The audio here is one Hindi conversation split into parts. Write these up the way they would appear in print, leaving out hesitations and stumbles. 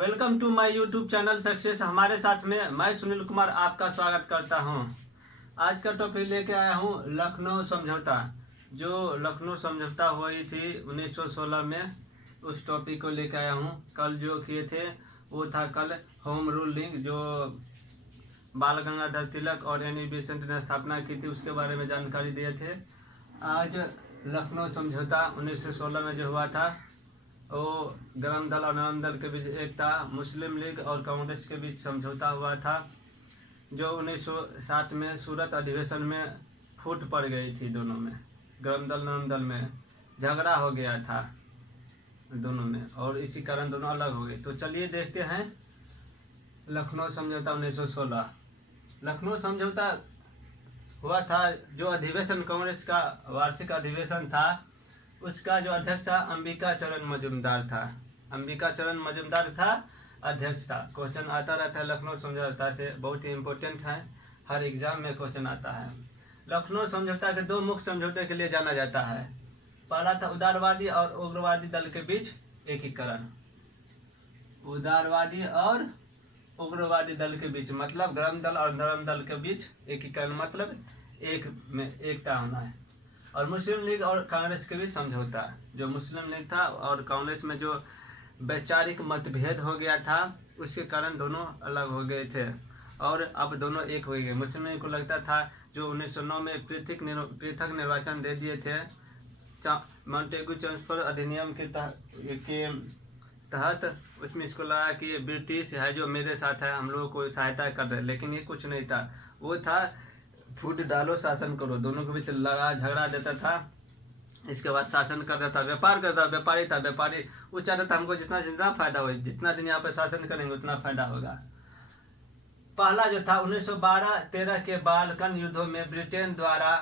Welcome to my YouTube channel success. हमारे साथ में मैं सुनील कुमार आपका स्वागत करता हूं। आज का टॉपिक लेके आया हूं लखनऊ समझौता। जो लखनऊ समझौता हुई थी 1916 में, उस टॉपिक को लेके आया हूं। कल जो किए थे वो था कल होम रूलिंग, जो बाल गंगाधर तिलक और एनी बेसेंट ने स्थापना की थी, उसके बारे में जानकारी दिए थे। आज लखनऊ समझौता 1916 में जो हुआ था वो गरम दल और नरम दल के बीच एक था। मुस्लिम लीग और कांग्रेस के बीच समझौता हुआ था, जो 1907 में सूरत अधिवेशन में फूट पड़ गई थी। दोनों में, गरम दल नरम दल में झगड़ा हो गया था दोनों में, और इसी कारण दोनों अलग हो गए। तो चलिए देखते हैं लखनऊ समझौता 1916। लखनऊ समझौता हुआ था, जो अधिवेशन कांग्रेस का वार्षिक अधिवेशन था, उसका जो अध्यक्ष था अंबिका चरण मजूमदार था। अंबिका चरण मजूमदार था, अध्यक्ष था। क्वेश्चन आता रहता है लखनऊ समझौता से, बहुत ही इम्पोर्टेंट है, हर एग्जाम में क्वेश्चन आता है। लखनऊ समझौता के दो मुख्य समझौते के लिए जाना जाता है। पहला था उदारवादी और उग्रवादी दल के बीच एकीकरण। उदारवादी और उग्रवादी दल के बीच मतलब गरम दल और नरम दल के बीच एकीकरण, मतलब एक में एकता होना है। और मुस्लिम लीग और कांग्रेस के बीच समझौता, जो मुस्लिम लीग था और कांग्रेस में जो वैचारिक मतभेद हो गया था, उसके कारण दोनों अलग हो गए थे और अब दोनों एक हो गए। मुस्लिम लीग को लगता था, जो 1909 में पृथक निर्वाचन दे दिए थे मॉन्टेगू ट्रांसफर अधिनियम के तहत, उसमें इसको लगा कि ब्रिटिश है जो मेरे साथ है, हम लोगों को सहायता कर रहे, लेकिन ये कुछ नहीं था। वो था फूट डालो शासन करो, दोनों के बीच लड़ा झगड़ा देता था। इसके बाद शासन करता था, व्यापार करता, व्यापारी था, व्यापारी वो चाहता था हमको जितना फायदा हो, जितना दिन यहाँ पे शासन करेंगे उतना फायदा होगा। पहला जो था 1912-13 के बाल्कन युद्धों में ब्रिटेन द्वारा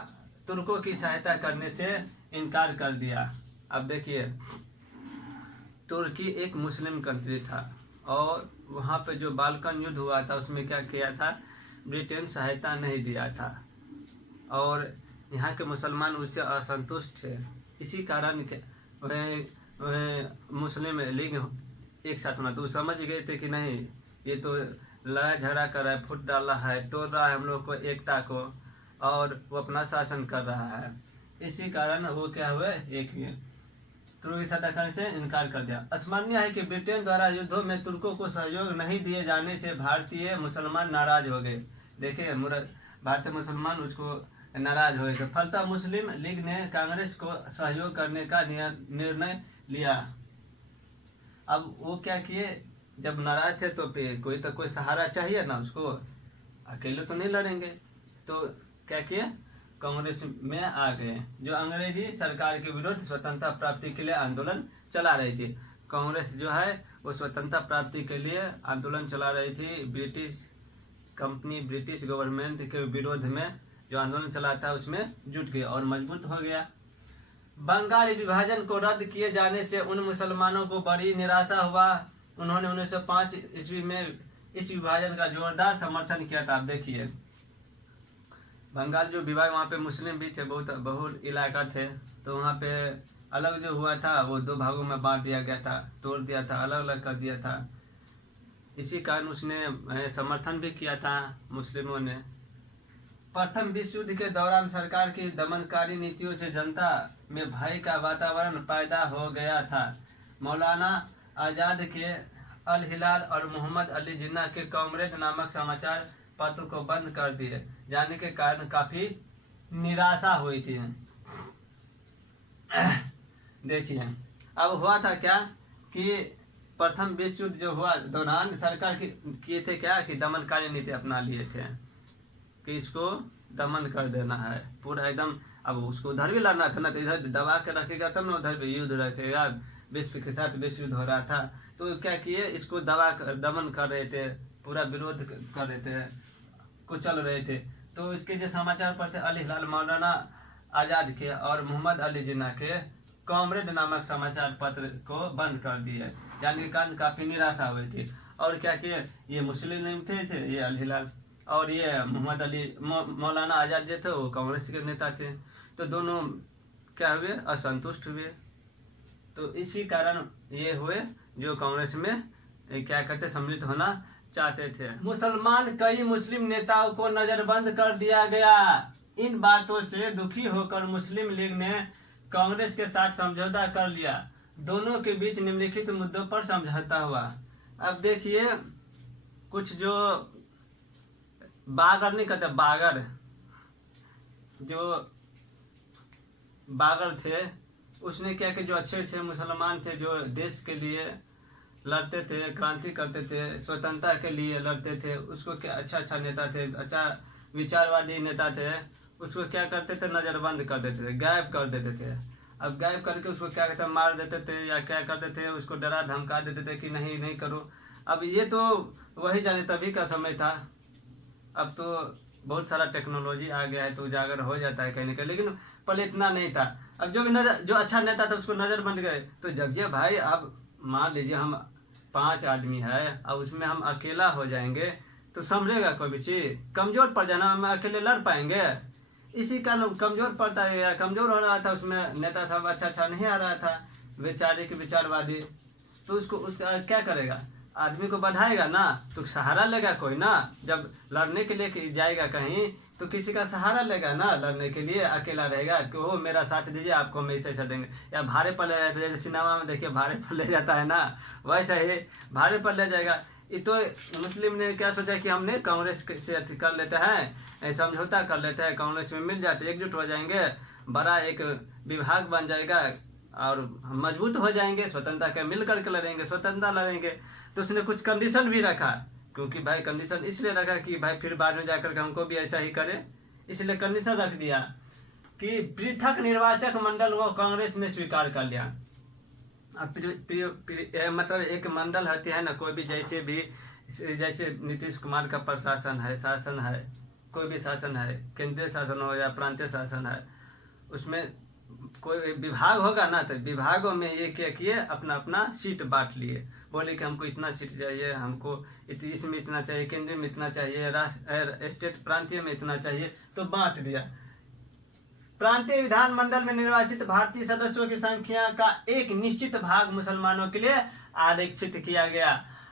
तुर्कों की सहायता करने से इनकार कर दिया। अब देखिए, तुर्की एक मुस्लिम कंट्री था और वहाँ पे जो बाल्कन युद्ध हुआ था उसमें क्या किया था, ब्रिटेन सहायता नहीं दिया था और यहाँ के मुसलमान उससे असंतुष्ट थे। इसी कारण मुस्लिम लीग एक साथ होना, तो समझ गए थे कि नहीं, ये तो लड़ाई झगड़ा कर रहा है, फुट डाल रहा है, तोड़ रहा है हम लोग को एकता को, और वो अपना शासन कर रहा है। इसी कारण वो क्या हुए, एक तुर्की सहायता करने से इनकार कर दिया। स्मरणीय है कि ब्रिटेन द्वारा युद्धों में तुर्कों को सहयोग नहीं दिए जाने से भारतीय मुसलमान नाराज हो गए। देखिए, भारतीय मुसलमान उसको नाराज हो गए। फलतः मुस्लिम लीग ने कांग्रेस को सहयोग करने का निर्णय लिया। अब वो क्या किए, जब नाराज थे तो कोई सहारा चाहिए ना, उसको अकेले तो नहीं लड़ेंगे, तो क्या किए, कांग्रेस में आ गए, जो अंग्रेजी सरकार के विरुद्ध स्वतंत्रता प्राप्ति के लिए आंदोलन चला रही थी। कांग्रेस जो है वो स्वतंत्रता प्राप्ति के लिए आंदोलन चला रही थी। ब्रिटिश गवर्नमेंट के विरोध में जो आंदोलन चला था उसमें जुट गया और मजबूत हो गया। बंगाल विभाजन को रद्द किए जाने से उन मुसलमानों को बड़ी निराशा हुआ। उन्होंने 1905 ईस्वी में इस विभाजन का जोरदार समर्थन किया था। आप देखिए, बंगाल जो विभाग, वहाँ पे मुस्लिम भी थे, बहुत इलाका थे, तो वहाँ पे अलग जो हुआ था वो दो भागों में बांट दिया गया था, तोड़ दिया था, अलग अलग कर दिया था। इसी कारण उसने समर्थन भी किया था मुस्लिमों ने। प्रथम विश्व युद्ध के दौरान सरकार की दमनकारी नीतियों से जनता में भय का वातावरण पैदा हो गया था। मौलाना आजाद के अल हिलाल और मोहम्मद अली जिन्ना के कॉमरेड नामक समाचार पत्र को बंद कर दिए जाने के कारण काफी निराशा हुई थी। देखिए, अब हुआ था क्या कि प्रथम विश्व युद्ध जो हुआ दौरान सरकार किए थे क्या कि दमनकारी नीति अपना लिए थे कि इसको दमन कर देना है पूरा एकदम। अब उसको उधर भी लड़ना था ना, तो इधर दबा के रखेगा तब ना उधर भी युद्ध रखेगा। विश्व के साथ विश्व युद्ध हो रहा था, तो क्या किए, इसको दमन कर रहे थे, पूरा विरोध कर रहे थे, कुचल रहे थे। तो इसके जो समाचार पत्र अल हिलाल मौलाना आजाद के और मोहम्मद अली जिन्ना के कॉमरेड नामक समाचार पत्र को बंद कर दिए, जाने के कारण काफी निराशा हुई थी। और क्या किए, ये मुस्लिम थे ये अल हिलाल, और ये मोहम्मद अली मौलाना आजाद जो थे वो कांग्रेस के नेता थे, तो दोनों क्या हुए, असंतुष्ट हुए। तो इसी कारण ये हुए जो कांग्रेस में क्या कहते सम्मिलित होना चाहते थे। मुसलमान कई मुस्लिम नेताओं को नजरबंद कर दिया गया। इन बातों से दुखी होकर मुस्लिम लीग ने कांग्रेस के साथ समझौता कर लिया। दोनों के बीच निम्नलिखित मुद्दों पर समझौता हुआ। अब देखिए, कुछ जो बागर नहीं कहते, बागर जो बागर थे, उसने क्या कि जो अच्छे अच्छे मुसलमान थे, जो देश के लिए लड़ते थे, क्रांति करते थे, स्वतंत्रता के लिए लड़ते थे, उसको क्या अच्छा नेता थे, अच्छा विचारवादी नेता थे, उसको क्या करते थे, नज़रबंद कर देते थे, गायब कर देते थे। अब गायब करके उसको क्या कहते मार देते थे या क्या करते थे, उसको डरा धमका देते थे कि नहीं करो। अब ये तो वही जाने तभी का समय था। अब तो बहुत सारा टेक्नोलॉजी आ गया है तो उजागर हो जाता है कहीं ना कहीं, लेकिन पहले इतना नहीं था। अब जो अच्छा नेता था उसको नज़रबंद गए। तो जब ये भाई, अब मान लीजिए हम 5 आदमी है, अब उसमें हम अकेला हो जाएंगे तो संभलेगा कोई भी चीज? कमजोर पड़ जाना, हम अकेले लड़ पाएंगे? इसी कारण कमजोर पड़ता है या कमजोर हो रहा था। उसमें नेता साहब अच्छा नहीं आ रहा था, विचारवादी, तो उसका क्या करेगा? आदमी को बढ़ाएगा ना, तो सहारा लेगा कोई ना। जब लड़ने के लिए जाएगा कहीं तो किसी का सहारा लेगा ना लड़ने के लिए। अकेला रहेगा कि वो मेरा साथ दीजिए, आपको हम ऐसा देंगे, या भाड़े पर ले जाता है। जैसे सिनेमा में देखिए भाड़े पर ले जाता है ना, वैसा ही भाड़े पर ले जाएगा। ये तो मुस्लिम ने क्या सोचा कि हमने कांग्रेस से कर लेते हैं, समझौता कर लेते हैं, कांग्रेस में मिल जाते, एकजुट हो जाएंगे, बड़ा एक विभाग बन जाएगा और मजबूत हो जाएंगे, स्वतंत्रता के मिल करके लड़ेंगे, स्वतंत्रता लड़ेंगे। तो उसने कुछ कंडीशन भी रखा, क्योंकि भाई कंडीशन इसलिए रखा कि भाई फिर बाद में जाकर के हमको भी ऐसा ही करे, इसलिए कंडीशन रख दिया कि पृथक निर्वाचक मंडल वो कांग्रेस ने स्वीकार कर लिया। अब मतलब एक मंडल होती है ना, कोई भी जैसे नीतीश कुमार का प्रशासन है, शासन है, कोई भी शासन है, केंद्रीय शासन हो या प्रांतीय शासन है, उसमें कोई विभाग होगा ना, तो विभागों में ये क्या किए, अपना अपना सीट बांट लिए। बोले कि हमको इतना सीट चाहिए, हमको इसमें इतना चाहिए, केंद्र में इतना चाहिए, स्टेट प्रांतीय में इतना चाहिए, तो बांट दिया। प्रांतीय विधानमंडल में निर्वाचित भारतीय सदस्यों की संख्या का एक निश्चित भाग मुसलमानों के लिए आरक्षित किया गया।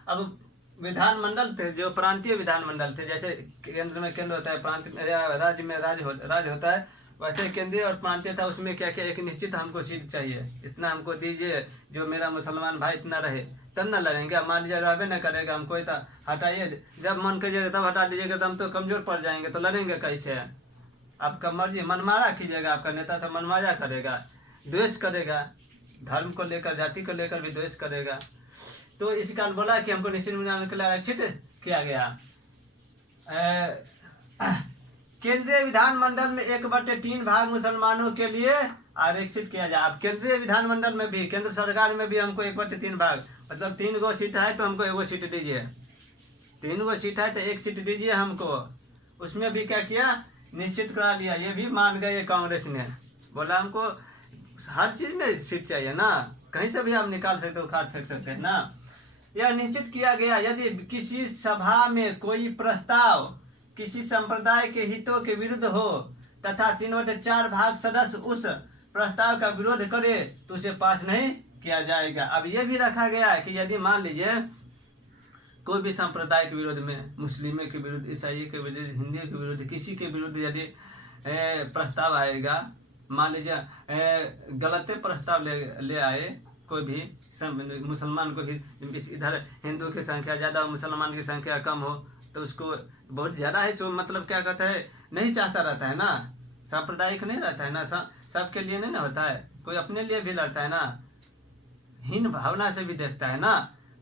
अब विधानमंडल थे, जो प्रांतीय विधानमंडल थे, जैसे केंद्र में केंद्र होता है, प्रांत राज्य में राज्य होता है, वैसे केंद्रीय और प्रांतीय था। उसमें क्या एक निश्चित हमको सीट चाहिए, इतना हमको दीजिए, जो मेरा मुसलमान भाई इतना रहे, तब न लड़ेंगे। मान लीजिए रहबे न करेगा, हमको इतना हटाइए, जब मन करिएगा तब हटा दीजिएगा, तो हम तो कमजोर पड़ जाएंगे, तो लड़ेंगे कैसे? आपका मर्जी, मनमारा कीजिएगा, आपका नेता से मनमारा करेगा, द्वेष करेगा, धर्म को लेकर, जाति को लेकर भी द्वेष करेगा। तो इस कारण बोला कि हमको निश्चित के लिए आरक्षित किया गया। केंद्रीय विधानमंडल में 1/3 भाग मुसलमानों के लिए आरक्षित किया जाए। अब केंद्रीय विधानमंडल में भी, केंद्र सरकार में भी हमको 1/3 भाग, मतलब 3 गो सीट है तो हमको 1 सीट दीजिए, 3 गो सीट है तो 1 सीट दीजिए हमको। उसमें भी क्या किया, निश्चित करा लिया। ये भी मान गए कांग्रेस ने, बोला हमको हर चीज में सीट चाहिए ना, कहीं से भी आप निकाल सकते हो, उखाड़ फेंक सकते हैं ना। यह निश्चित किया गया यदि किसी सभा में कोई प्रस्ताव किसी संप्रदाय के हितों के विरुद्ध हो तथा 3/4 भाग सदस्य उस प्रस्ताव का विरोध करे तो उसे पास नहीं किया जाएगा। अब यह भी रखा गया है कि यदि मान लीजिए कोई भी संप्रदाय के विरोध में, मुस्लिमों के विरुद्ध, ईसाई के विरुद्ध, हिंदू के विरुद्ध, किसी के विरुद्ध यदि प्रस्ताव आएगा, मान लीजिए गलत प्रस्ताव ले आए कोई भी मुसलमान को भी, इधर हिंदू की संख्या ज्यादा हो, मुसलमान की संख्या कम हो, तो उसको बहुत ज्यादा है, तो मतलब क्या कहता है, नहीं चाहता रहता है ना, सांप्रदायिक नहीं रहता है ना, सबके लिए नहीं ना होता है, कोई अपने लिए भी लड़ता है ना, हीन भावना से भी देखता है ना।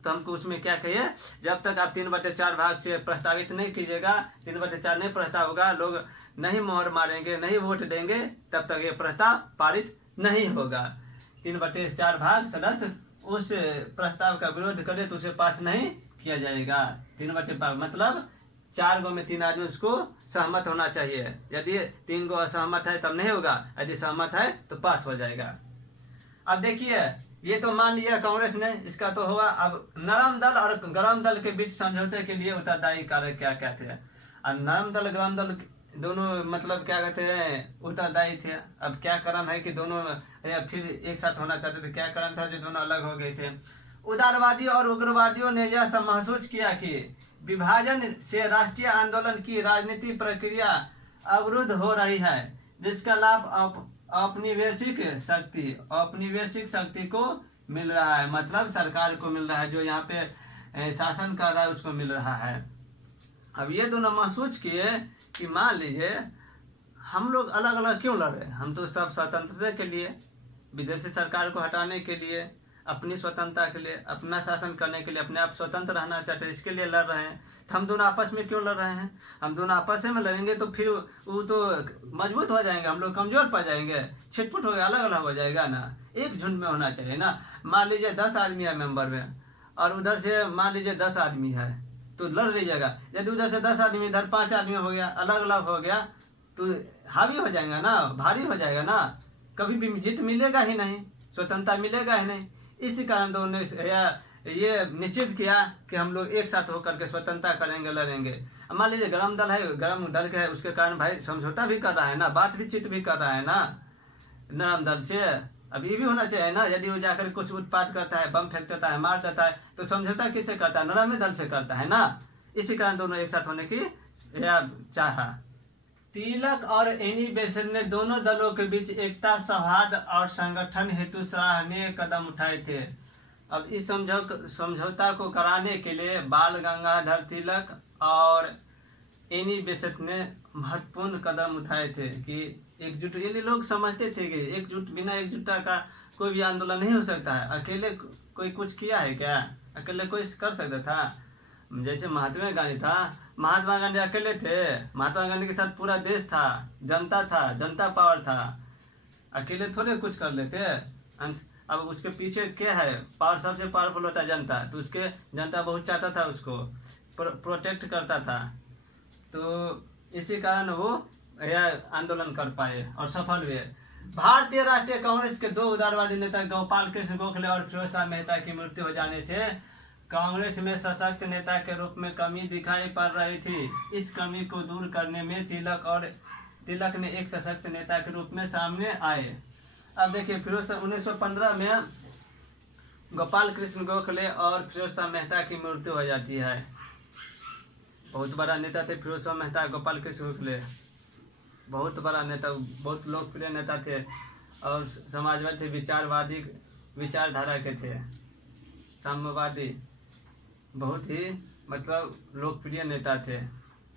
तो हमको उसमें क्या कहिए, जब तक आप 3/4 भाग से प्रस्तावित नहीं कीजिएगा, 3/4 नहीं प्रस्ताव होगा, लोग नहीं मोहर मारेंगे, नहीं वोट देंगे, तब तक ये प्रस्ताव पारित नहीं होगा। 3/4 भाग सदस्य उस प्रस्ताव का विरोध करे तो उसे पास नहीं किया जाएगा। 3/5 मतलब 4 गो में 3 आदमी उसको सहमत होना चाहिए। यदि 3 गो असहमत है तब नहीं होगा, यदि सहमत है तो पास हो जाएगा। अब देखिए, ये तो मान लिया कांग्रेस ने, इसका तो हुआ। अब नरम दल और गरम दल के बीच समझौते के लिए उत्तरदायी कारक क्या क्या थे? और नरम दल गरम दल दोनों मतलब क्या कहते हैं, उत्तरदायी थे। अब क्या कारण है कि दोनों फिर एक साथ होना चाहते थे? क्या कारण था जो दोनों अलग हो गए थे? उदारवादी और उग्रवादियों ने यह सब महसूस किया कि विभाजन से राष्ट्रीय आंदोलन की राजनीतिक प्रक्रिया अवरुद्ध हो रही है, जिसका लाभ औपनिवेशिक शक्ति को मिल रहा है, मतलब सरकार को मिल रहा है, जो यहाँ पे शासन कर रहा है उसको मिल रहा है। अब ये दोनों महसूस किए कि मान लीजिए हम लोग अलग अलग क्यों लड़ रहे हैं, हम तो सब स्वतंत्रता के लिए, विदेशी सरकार को हटाने के लिए, अपनी स्वतंत्रता के लिए, अपना शासन करने के लिए, अपने आप स्वतंत्र रहना चाहते हैं, इसके लिए लड़ रहे हैं। तो हम दोनों आपस में क्यों लड़ रहे हैं? हम दोनों आपस में लड़ेंगे तो फिर वो तो मजबूत हो जाएंगे, हम लोग कमजोर पड़ जाएंगे, छिटपुट हो गया, अलग अलग हो जाएगा ना। एक झुंड में होना चाहिए ना। मान लीजिए 10 आदमी है मेंबर में और उधर से मान लीजिए 10 आदमी है, तो लड़ लीजिएगा। यदि उधर से 10 आदमी, इधर 5 आदमी हो गया, अलग अलग हो गया, तो हावी हो जाएगा ना, भारी हो जाएगा ना, कभी भी जीत मिलेगा ही नहीं, स्वतंत्रता मिलेगा ही नहीं। इसी कारण दोनों ने ये निश्चित किया कि हम लोग एक साथ होकर के स्वतंत्रता करेंगे, लड़ेंगे। मान लीजिए गरम दल है, गरम दल के है, उसके कारण भाई समझौता भी कर रहा है ना, बात भी चित भी कर रहा है ना नरम दल से। अब ये भी होना चाहिए ना, यदि वो जाकर कुछ उत्पाद करता है, बम फेंक देता है, मार देता है, तो समझौता किससे करता है? नरम दल से करता है ना। इसी कारण दोनों एक साथ होने की चाहा। तिलक और एनी बेसेंट ने दोनों दलों के बीच एकता, सौहार्द और संगठन हेतु सराहनीय कदम उठाए थे। अब इस समझौता को कराने के लिए बाल गंगाधर तिलक और एनी बेसेंट ने महत्वपूर्ण कदम उठाए थे कि एकजुट। ये लोग समझते थे कि एकजुट, बिना एकजुटता का कोई भी आंदोलन नहीं हो सकता है। अकेले कोई कुछ किया है क्या? अकेले कोई कर सकता था? जैसे महात्मा गांधी था, महात्मा गांधी अकेले थे? महात्मा गांधी के साथ पूरा देश था, जनता था, जनता पावर था, अकेले थोड़े कुछ कर लेते। अब उसके पीछे क्या है? पावर, सबसे पावरफुल होता है जनता, तो उसके जनता बहुत चाहता था, उसको प्रोटेक्ट करता था, तो इसी कारण वो यह आंदोलन कर पाए और सफल हुए। भारतीय राष्ट्रीय कांग्रेस के 2 उदारवादी नेता गोपाल कृष्ण गोखले और फिरोज शाह मेहता की मृत्यु हो जाने से कांग्रेस में सशक्त नेता के रूप में कमी दिखाई पड़ रही थी। इस कमी को दूर करने में तिलक ने एक सशक्त नेता के रूप में सामने आए। अब देखिए, फिरोज शाह 1915 में गोपाल कृष्ण गोखले और फिरोज शाह मेहता की मृत्यु हो जाती है। बहुत बड़ा नेता थे फिरोज शाह मेहता, गोपाल कृष्ण गोखले बहुत बड़ा नेता, बहुत लोकप्रिय नेता थे और समाजवादी थे, विचारवादी विचारधारा के थे, साम्यवादी, बहुत ही मतलब लोकप्रिय नेता थे।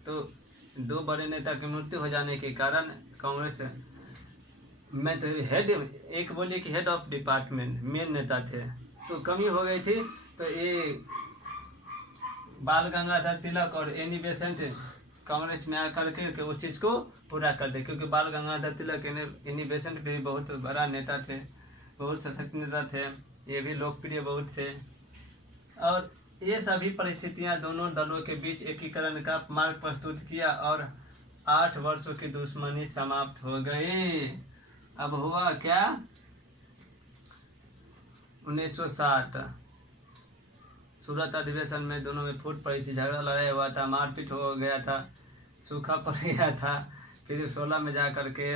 तो 2 बड़े नेता की मृत्यु हो जाने के कारण कांग्रेस में तो एक बोले कि हेड ऑफ डिपार्टमेंट मेन नेता थे, तो कमी हो गई थी। तो ये बाल गंगाधर तिलक और एनी बेसेंट कांग्रेस में आकर के उस चीज़ को पूरा कर दे, क्योंकि बाल गंगाधर तिलक एनी बेसेंट भी बहुत बड़ा नेता थे, बहुत सशक्त नेता थे, ये भी लोकप्रिय बहुत थे। और ये सभी परिस्थितियां दोनों दलों के बीच एकीकरण का मार्ग प्रस्तुत किया और 8 वर्षों की दुश्मनी समाप्त हो गई। अब हुआ क्या? 1960 सूरत अधिवेशन में दोनों में फूट पड़ी थी, झगड़ा लड़ाई हुआ था, मारपीट हो गया था, सूखा पड़ गया था। फिर 16 में जा करके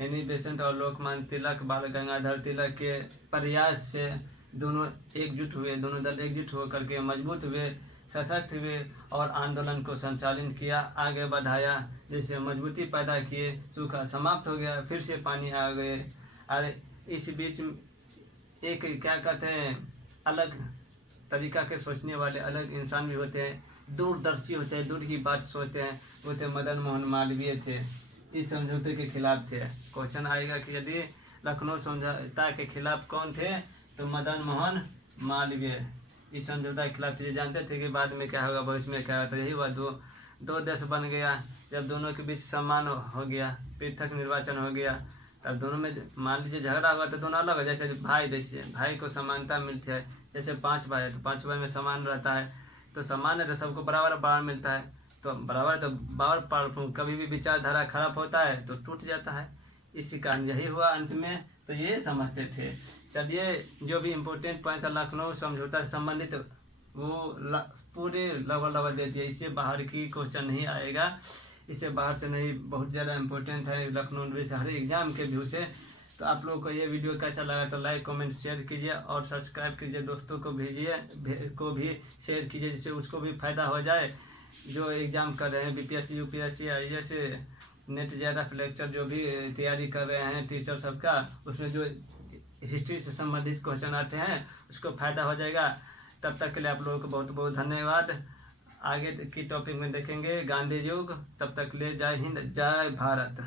एनी बेसेंट और लोकमान्य तिलक, बाल गंगाधर तिलक के प्रयास से दोनों एकजुट हुए, दोनों दल एकजुट होकर के मजबूत हुए, सशक्त हुए और आंदोलन को संचालित किया, आगे बढ़ाया, जिससे मजबूती पैदा किए। सूखा समाप्त हो गया, फिर से पानी आ गए। अरे इस बीच एक क्या कहते हैं, अलग तरीका के सोचने वाले अलग इंसान भी होते हैं, दूरदर्शी होते हैं, दूर की बात सोचते हैं, वो थे मदन मोहन मालवीय थे, इस समझौते के खिलाफ थे। क्वेश्चन आएगा कि यदि लखनऊ समझौता के खिलाफ कौन थे, तो मदन मोहन मालवीय इस समझौता के खिलाफ थे। जानते थे कि बाद में क्या होगा, भविष्य में क्या होता है। यही हुआ, दो देश बन गया। जब दोनों के बीच सम्मान हो गया, पृथक निर्वाचन हो गया, तब दोनों में मान लीजिए झगड़ा होगा तो दोनों अलग हो। जैसे भाई, जैसे भाई को समानता मिलती है, जैसे 5 भाई है तो 5 भाई में समान रहता है, तो समान है तो सबको बराबर बराबर मिलता है, तो बराबर तो बराबर। कभी भी विचारधारा खराब होता है तो टूट जाता है। इसी कारण यही हुआ अंत में, तो ये समझते थे। चलिए, जो भी इम्पोर्टेंट पॉइंट था लखनऊ समझौता से संबंधित वो पूरे लगभग दे दिए। इससे बाहर की क्वेश्चन नहीं आएगा, इससे बाहर से नहीं, बहुत ज़्यादा इम्पोर्टेंट है लखनऊ में, हर एग्जाम के व्यू से तो आप लोगों को ये वीडियो कैसा लगा तो लाइक कमेंट शेयर कीजिए और सब्सक्राइब कीजिए, दोस्तों को भेजिए, को भी शेयर कीजिए, जिससे उसको भी फायदा हो जाए जो एग्ज़ाम कर रहे हैं, बीपीएससी यूपीएससी जैसे नेट जेआरएफ लेक्चर जो भी तैयारी कर रहे हैं टीचर सबका, उसमें जो हिस्ट्री से संबंधित क्वेश्चन आते हैं उसको फ़ायदा हो जाएगा। तब तक के लिए आप लोगों को बहुत बहुत धन्यवाद। आगे की टॉपिक में देखेंगे गांधी युग। तब तक ले जय हिंद जय भारत।